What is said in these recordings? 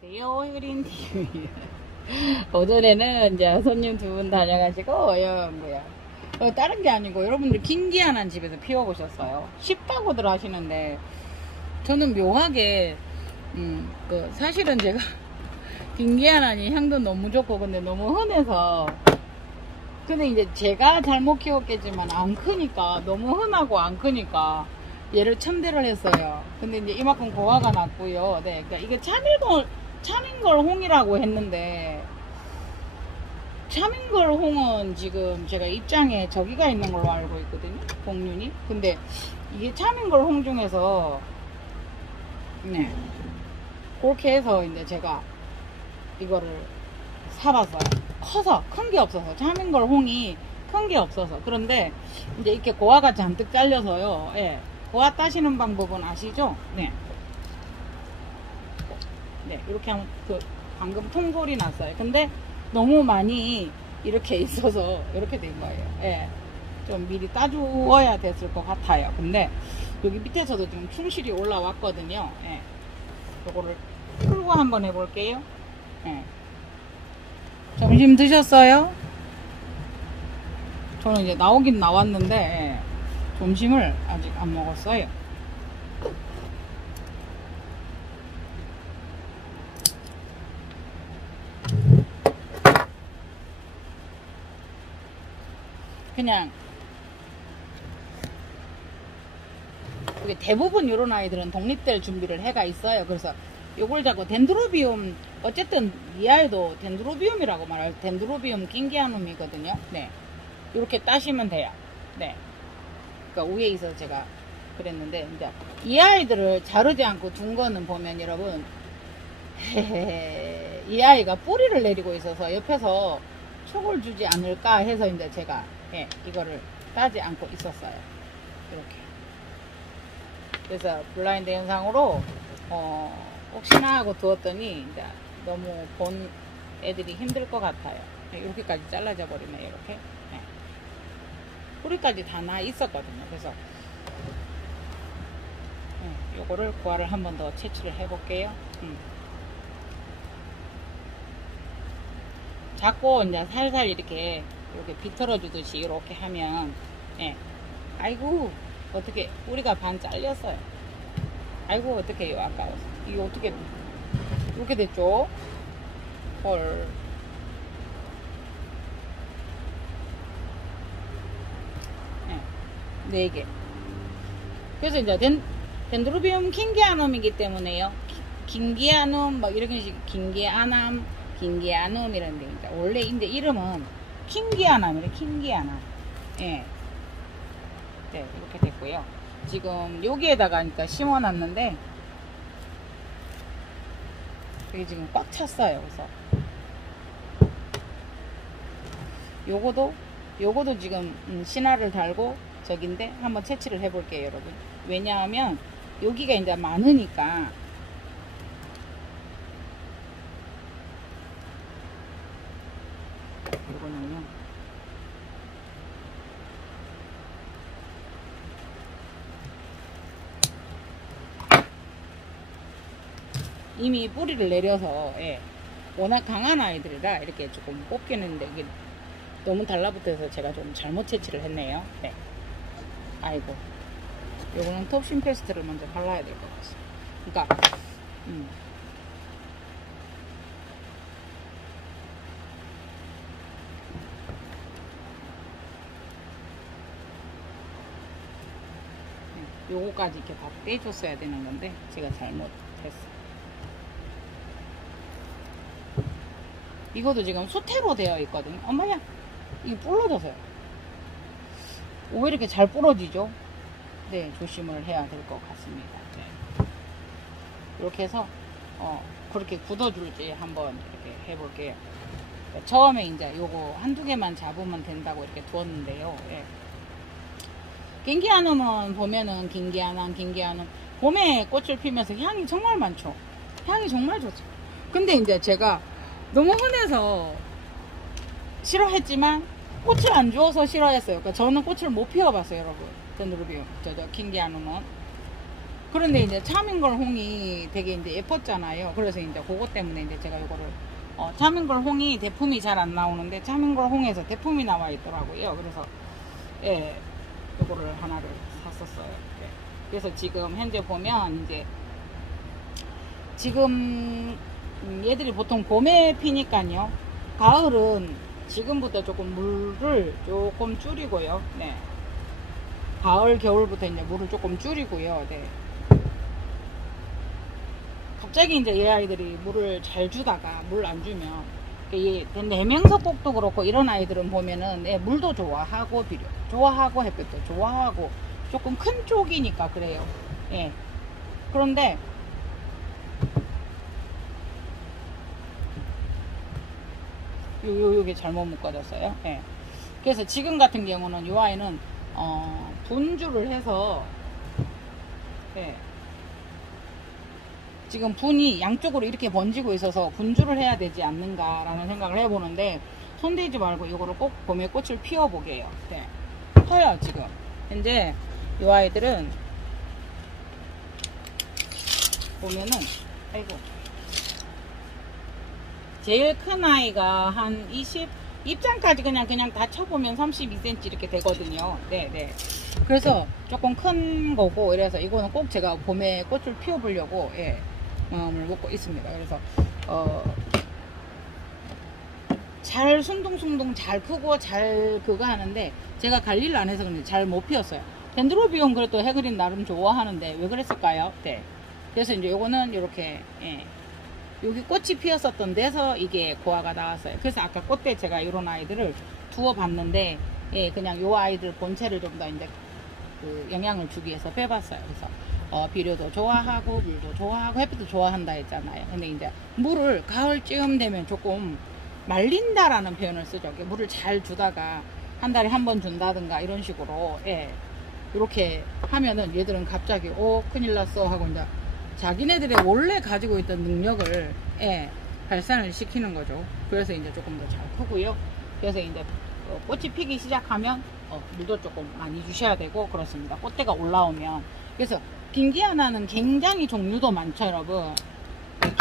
안녕하세요, 효린TV. 오전에는 이제 손님 두 분 다녀가시고, 다른 게 아니고, 여러분들 김기아난 집에서 피워보셨어요? 쉽다고들 하시는데, 저는 묘하게, 사실은 제가, 김기아난이 향도 너무 좋고, 근데 너무 흔해서, 근데 이제 제가 잘못 키웠겠지만, 안 크니까, 너무 흔하고 안 크니까, 얘를 천대를 했어요. 근데 이제 이만큼 고화가 났고요. 네, 그러니까 이게 차밍걸 홍이라고 했는데, 차밍걸 홍은 지금 제가 입장에 저기가 있는 걸로 알고 있거든요. 복륜이. 근데 이게 차밍걸 홍 중에서, 네, 그렇게 해서 이제 제가 이거를 사봤어요. 커서 큰 게 없어서, 차밍걸 홍이 큰 게 없어서. 그런데 이제 이렇게 고화가 잔뜩 잘려서요. 예. 고화 따시는 방법은 아시죠? 네. 네, 이렇게 하면 방금 통소리 났어요. 근데 너무 많이 이렇게 있어서 이렇게 된 거예요. 예. 좀 미리 따주어야 됐을 것 같아요. 근데 여기 밑에서도 지금 충실히 올라왔거든요. 예. 요거를 풀고 한번 해볼게요. 예. 점심 드셨어요? 저는 이제 나오긴 나왔는데, 예. 점심을 아직 안 먹었어요. 그냥 대부분 이런 아이들은 독립될 준비를 해가 있어요. 그래서 요걸 자꾸 덴드로비움, 어쨌든 이 아이도 덴드로비움이라고 말해요. 덴드로비움 긴기아눔이거든요. 네, 이렇게 따시면 돼요. 네, 그러니까 위에 있어서 제가 그랬는데, 이제 이 아이들을 자르지 않고 둔 거는 보면 여러분, 이 아이가 뿌리를 내리고 있어서 옆에서 촉을 주지 않을까 해서 이제 제가, 예, 이거를 따지 않고 있었어요. 이렇게. 그래서 블라인드 현상으로 혹시나 하고 두었더니 이제 너무 본 애들이 힘들 것 같아요. 이렇게까지 잘라져 버리네. 이렇게. 네. 뿌리까지 다 나 있었거든요. 그래서 요거를 고화를 한 번 더 채취를 해 볼게요. 자꾸 이제 살살 이렇게 비틀어 주듯이 이렇게 하면, 예. 아이고, 어떻게 뿌리가 반 잘렸어요. 아이고, 어떡해요, 아까워서. 이게 어떻게 이렇게 됐죠? 헐. 네 개. 그래서 이제 덴드로비움 긴기아눔이기 때문에요. 긴기아눔 막 이런 식으로 긴기아남, 긴기아눔 이런 데니까 원래 이제 이름은 킹기아남이래. 킹기아남. 예. 네, 이렇게 됐고요. 지금 여기에다가 그러니까 심어놨는데 이게 지금 꽉 찼어요. 그래서 요거도 지금 신화를 달고 저긴데 한번 채취를 해볼게요, 여러분. 왜냐하면 여기가 이제 많으니까. 요거는요, 이미 뿌리를 내려서, 예, 워낙 강한 아이들이라 이렇게 조금 뽑기는데 이게 너무 달라붙어서 제가 좀 잘못 채취를 했네요. 네. 아이고, 요거는 톱신 페스트를 먼저 발라야 될 것 같습니다. 그러니까 요거까지 이렇게 다 떼줬어야 되는 건데 제가 잘못했어요. 이것도 지금 수태로 되어 있거든요. 엄마야, 이게 부러져서요. 왜 이렇게 잘 부러지죠? 네, 조심을 해야 될 것 같습니다. 네. 이렇게 해서 그렇게 굳어줄지 한번 이렇게 해볼게요. 처음에 이제 요거 한두 개만 잡으면 된다고 이렇게 두었는데요. 예. 긴기아눔은 보면은 긴기아남 봄에 꽃을 피면서 향이 정말 많죠. 향이 정말 좋죠. 근데 이제 제가 너무 흔해서 싫어했지만 꽃을 안 주어서 싫어했어요. 그러니까 저는 꽃을 못 피워봤어요, 여러분. 덴드로비움, 긴기아눔은. 그런데 이제 차밍걸 홍이 되게 이제 예뻤잖아요. 그래서 이제 그것 때문에 이제 제가 이거를 차밍걸 홍이 대품이 잘 안 나오는데 차밍걸 홍에서 대품이 나와 있더라고요. 그래서 예, 이거를 하나를 샀었어요. 예. 그래서 지금 현재 보면 이제 지금 얘들이 보통 봄에 피니까요. 가을은 지금부터 조금 물을 조금 줄이고요. 네. 가을, 겨울부터 이제 물을 조금 줄이고요. 네. 갑자기 이제 얘 아이들이 물을 잘 주다가 물 안 주면 이 내명석곡도 그렇고 이런 아이들은 보면은 예, 물도 좋아하고 비료 좋아하고 햇볕도 좋아하고 조금 큰 쪽이니까 그래요. 예. 그런데 요게 잘못 묶어졌어요. 예. 그래서 지금 같은 경우는 이 아이는 분주를 해서 예. 지금 분이 양쪽으로 이렇게 번지고 있어서 분주를 해야 되지 않는가 라는 생각을 해보는데 손대지 말고 이거를 꼭 봄에 꽃을 피워보게 해요. 네. 커요 지금. 현재 이 아이들은 보면은 아이고 제일 큰 아이가 한 20 입장까지 그냥 다 쳐보면 32cm 이렇게 되거든요. 네. 그래서 조금 큰 거고 이래서 이거는 꼭 제가 봄에 꽃을 피워보려고 예, 마음을 먹고 있습니다. 그래서 잘 숭둥숭둥 잘 크고 잘 그거 하는데 제가 관리를 안 해서 그런지 잘 못 피웠어요. 덴드로비움 그래도 해그린 나름 좋아하는데 왜 그랬을까요? 네. 그래서 이제 요거는 이렇게 예. 여기 꽃이 피었었던 데서 이게 고화가 나왔어요. 그래서 아까 꽃대 제가 이런 아이들을 두어 봤는데 예, 그냥 요 아이들 본체를 좀 더 이제 그 영양을 주기 위해서 빼봤어요. 그래서 비료도 좋아하고 물도 좋아하고 햇빛도 좋아한다 했잖아요. 근데 이제 물을 가을쯤 되면 조금 말린다라는 표현을 쓰죠. 물을 잘 주다가 한 달에 한 번 준다든가 이런 식으로 예, 이렇게 하면은 얘들은 갑자기 큰일 났어 하고 이제 자기네들의 원래 가지고 있던 능력을 예, 발산을 시키는 거죠. 그래서 이제 조금 더 잘 크고요. 그래서 이제 꽃이 피기 시작하면 물도 조금 많이 주셔야 되고 그렇습니다. 꽃대가 올라오면. 그래서 킹기아나는 굉장히 종류도 많죠, 여러분.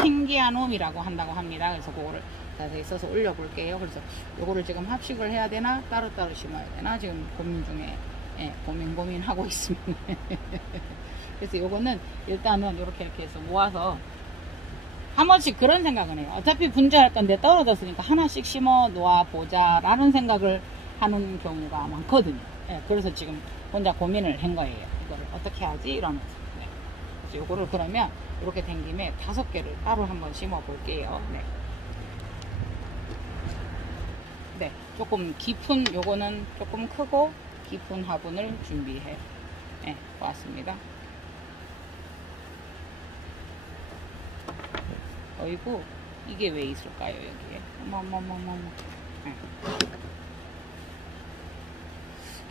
킹기아놈이라고 한다고 합니다. 그래서 그거를 자세히 써서 올려볼게요. 그래서 요거를 지금 합식을 해야 되나 따로따로 심어야 되나 지금 고민 중에 예, 고민하고 있습니다. 그래서 요거는 일단은 이렇게 해서 모아서 한 번씩 그런 생각은 해요. 어차피 분재할 건데 떨어졌으니까 하나씩 심어 놓아 보자 라는 생각을 하는 경우가 많거든요. 예, 그래서 지금 혼자 고민을 한 거예요. 이거를 어떻게 하지 이러면서. 네. 그래서 요거를 그러면 이렇게 된 김에 5개를 따로 한번 심어 볼게요. 네. 네, 조금 깊은 요거는 조금 크고 깊은 화분을 준비해 왔습니다. 어이구, 이게 왜 있을까요, 여기에? 어머머머머머. 네.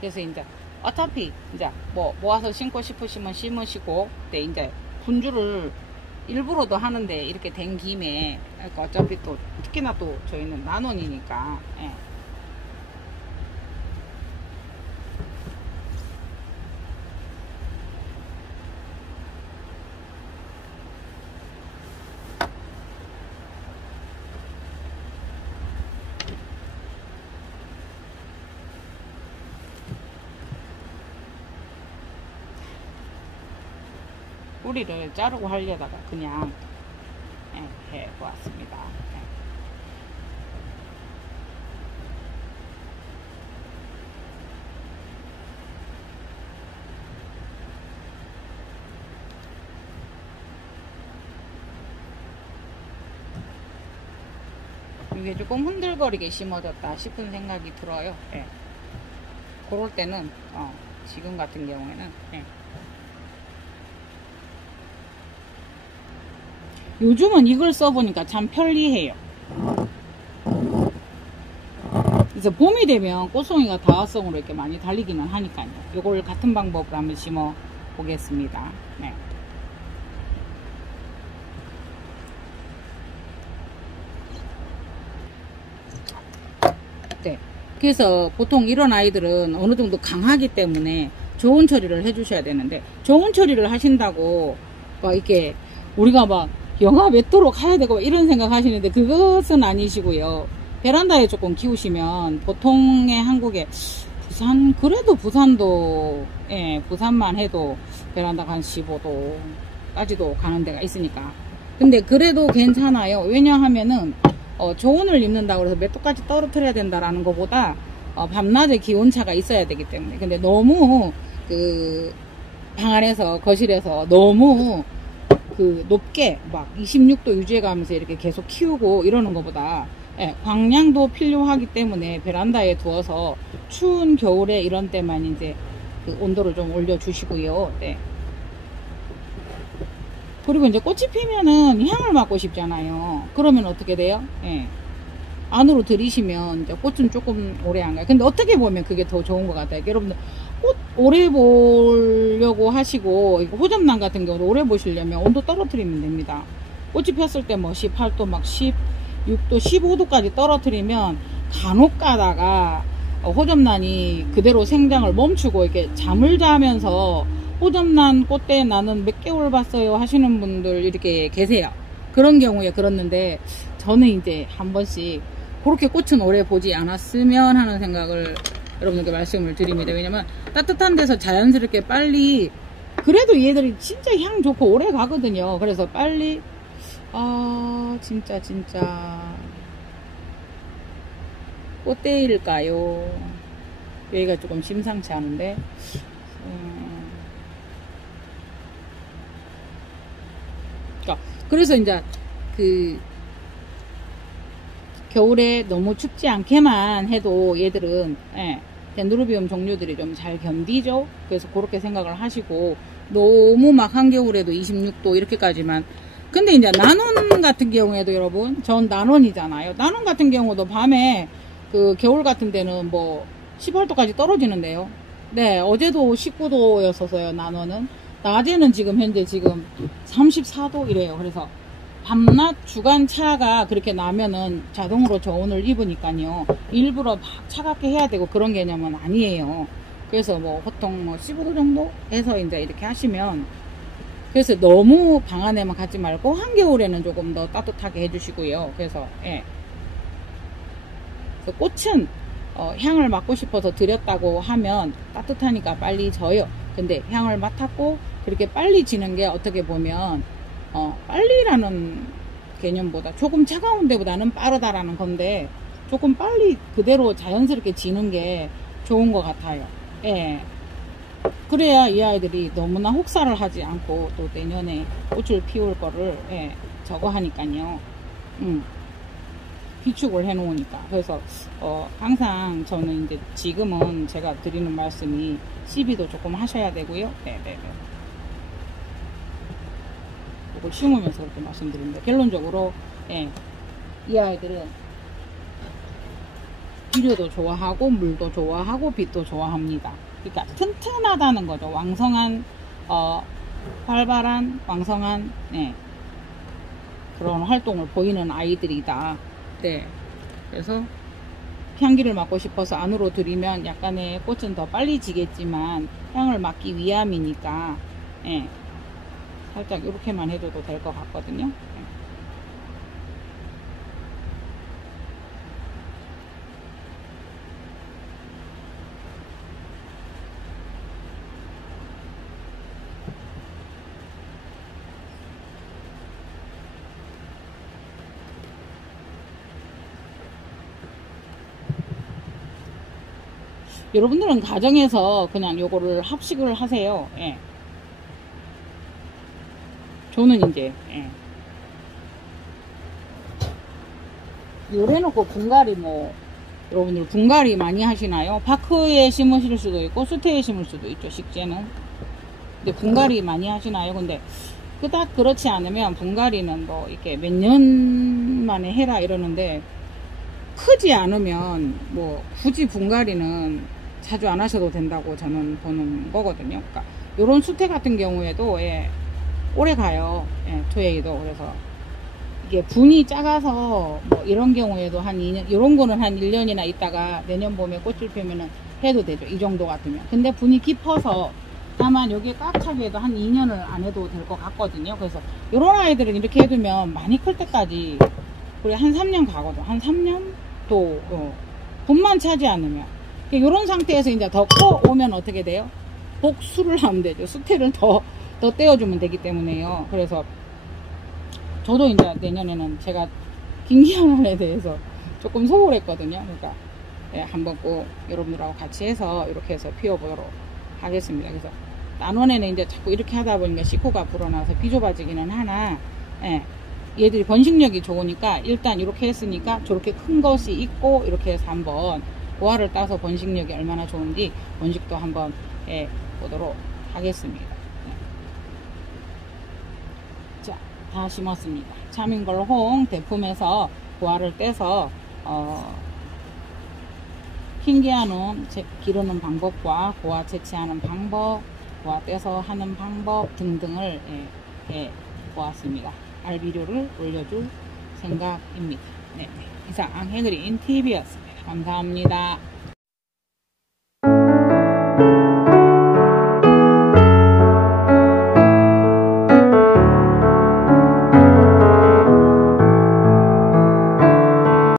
그래서 이제 어차피 이제 뭐 모아서 심고 싶으시면 심으시고, 네, 이제 분주를 일부러도 하는데 이렇게 된 김에 어차피 또 특히나 또 저희는 만원이니까. 예. 뿌리를 자르고 하려다가 그냥 해보았습니다. 이게 조금 흔들거리게 심어졌다 싶은 생각이 들어요. 예. 그럴 때는 지금 같은 경우에는 요즘은 이걸 써보니까 참 편리해요. 그래서 봄이 되면 꽃송이가 다화성으로 이렇게 많이 달리기는 하니까요. 이걸 같은 방법으로 한번 심어 보겠습니다. 네. 네. 그래서 보통 이런 아이들은 어느 정도 강하기 때문에 저온 처리를 해주셔야 되는데, 저온 처리를 하신다고 막 이렇게 우리가 막 영하 몇 도로 가야 되고 이런 생각 하시는데 그것은 아니시고요. 베란다에 조금 키우시면 보통의 한국에 부산, 그래도 부산도, 예, 부산만 해도 베란다가 한 15도까지도 가는 데가 있으니까. 근데 그래도 괜찮아요. 왜냐하면은 저온을 입는다고 해서 몇 도까지 떨어뜨려야 된다라는 것보다 밤낮의 기온차가 있어야 되기 때문에. 근데 너무 방 안에서, 거실에서 너무 높게 막 26도 유지해 가면서 이렇게 계속 키우고 이러는 것보다, 예, 광량도 필요하기 때문에 베란다에 두어서 추운 겨울에 이런 때만 이제 온도를 좀 올려주시고요. 네. 그리고 이제 꽃이 피면은 향을 맡고 싶잖아요. 그러면 어떻게 돼요? 예. 안으로 들이시면 이제 꽃은 조금 오래 안 가요. 근데 어떻게 보면 그게 더 좋은 것 같아요. 여러분들 꽃 오래 보려고 하시고, 호접란 같은 경우도 오래 보시려면 온도 떨어뜨리면 됩니다. 꽃이 폈을 때 뭐 18도 막 16도 15도까지 떨어뜨리면 간혹 가다가 호접란이 그대로 생장을 멈추고 이렇게 잠을 자면서 호접란 꽃대 나는 몇 개월 봤어요 하시는 분들 이렇게 계세요. 그런 경우에 그렇는데, 저는 이제 한 번씩 그렇게 꽃은 오래 보지 않았으면 하는 생각을 여러분들께 말씀을 드립니다. 왜냐면 따뜻한 데서 자연스럽게 빨리, 그래도 얘들이 진짜 향 좋고 오래 가거든요. 그래서 빨리, 진짜 꽃대일까요? 여기가 조금 심상치 않은데, 그래서 이제 겨울에 너무 춥지 않게만 해도 얘들은, 예, 덴드로비움 종류들이 좀 잘 견디죠. 그래서 그렇게 생각을 하시고, 너무 막 한겨울에도 26도 이렇게까지만. 근데 이제 나논 같은 경우에도 여러분, 전 나논이잖아요. 나논 같은 경우도 밤에 겨울 같은 데는 뭐 18도까지 떨어지는데요. 네, 어제도 19도였었어요. 나논은 낮에는 지금 현재 지금 34도 이래요. 그래서 밤낮 주간 차가 그렇게 나면은 자동으로 저온을 입으니까요. 일부러 막 차갑게 해야 되고 그런 개념은 아니에요. 그래서 뭐 보통 뭐 15도 정도 해서 이제 이렇게 하시면, 그래서 너무 방 안에만 가지 말고 한겨울에는 조금 더 따뜻하게 해주시고요. 그래서, 예. 꽃은 향을 맡고 싶어서 드렸다고 하면 따뜻하니까 빨리 져요. 근데 향을 맡았고 그렇게 빨리 지는 게 어떻게 보면 빨리라는 개념보다 조금 차가운 데보다는 빠르다라는 건데, 조금 빨리 그대로 자연스럽게 지는 게 좋은 것 같아요. 예. 그래야 이 아이들이 너무나 혹사를 하지 않고 또 내년에 꽃을 피울 거를, 예, 저거 하니까요. 비축을 해 놓으니까. 그래서 항상 저는 이제 지금은 제가 드리는 말씀이 시비도 조금 하셔야 되고요. 네네네. 이걸 심으면서 그렇게 말씀드립니다. 결론적으로, 예, 이 아이들은 비료도 좋아하고 물도 좋아하고 빛도 좋아합니다. 그러니까 튼튼하다는 거죠. 왕성한, 활발한, 왕성한, 네, 그런 활동을 보이는 아이들이다. 네. 그래서 향기를 맡고 싶어서 안으로 들이면 약간의 꽃은 더 빨리 지겠지만 향을 맡기 위함이니까, 예, 살짝 이렇게만 해줘도 될 것 같거든요. 여러분들은 가정에서 그냥 요거를 합식을 하세요. 예. 저는 이제, 예, 요래놓고 분갈이, 뭐 여러분들 분갈이 많이 하시나요? 파크에 심으실 수도 있고 수태에 심을 수도 있죠, 식재는. 근데 분갈이 많이 하시나요? 근데 그닥 그렇지 않으면 분갈이는 뭐 이렇게 몇 년 만에 해라 이러는데, 크지 않으면 뭐 굳이 분갈이는 자주 안 하셔도 된다고 저는 보는 거거든요. 그러니까 요런 수태 같은 경우에도, 예, 오래 가요. 예, 토에이도. 그래서 이게 분이 작아서 뭐 이런 경우에도 한 2년, 요런 거는 한 1년이나 있다가 내년 봄에 꽃을 피우면은 해도 되죠. 이 정도 같으면. 근데 분이 깊어서 다만 여기에 꽉 차게 해도 한 2년을 안 해도 될 것 같거든요. 그래서 이런 아이들은 이렇게 해두면 많이 클 때까지 우리 한 3년 가거든. 한 3년 또 분만 차지 않으면. 이런 상태에서 이제 더 커 오면 어떻게 돼요? 복수를 하면 되죠. 수태를 더 떼어주면 되기 때문에요. 그래서 저도 이제 내년에는 제가 김기현에 대해서 조금 소홀했거든요. 그러니까 예, 한번 꼭 여러분들하고 같이 해서 이렇게 해서 피워보도록 하겠습니다. 그래서 난원에는 이제 자꾸 이렇게 하다 보니까 씨코가 불어나서 비좁아지기는 하나, 예, 얘들이 번식력이 좋으니까 일단 이렇게 했으니까 저렇게 큰 것이 있고 이렇게 해서 한번 보화를 따서 번식력이 얼마나 좋은지 번식도 한번 예, 보도록 하겠습니다. 자, 다 심었습니다. 차민걸홍 대품에서 보화를 떼서 흰기한은 기르는 방법과 보화 채취하는 방법, 보화 떼서 하는 방법 등등을 보았습니다. 알비료를 올려줄 생각입니다. 네, 이상 해그린 TV였습니다. 감사합니다.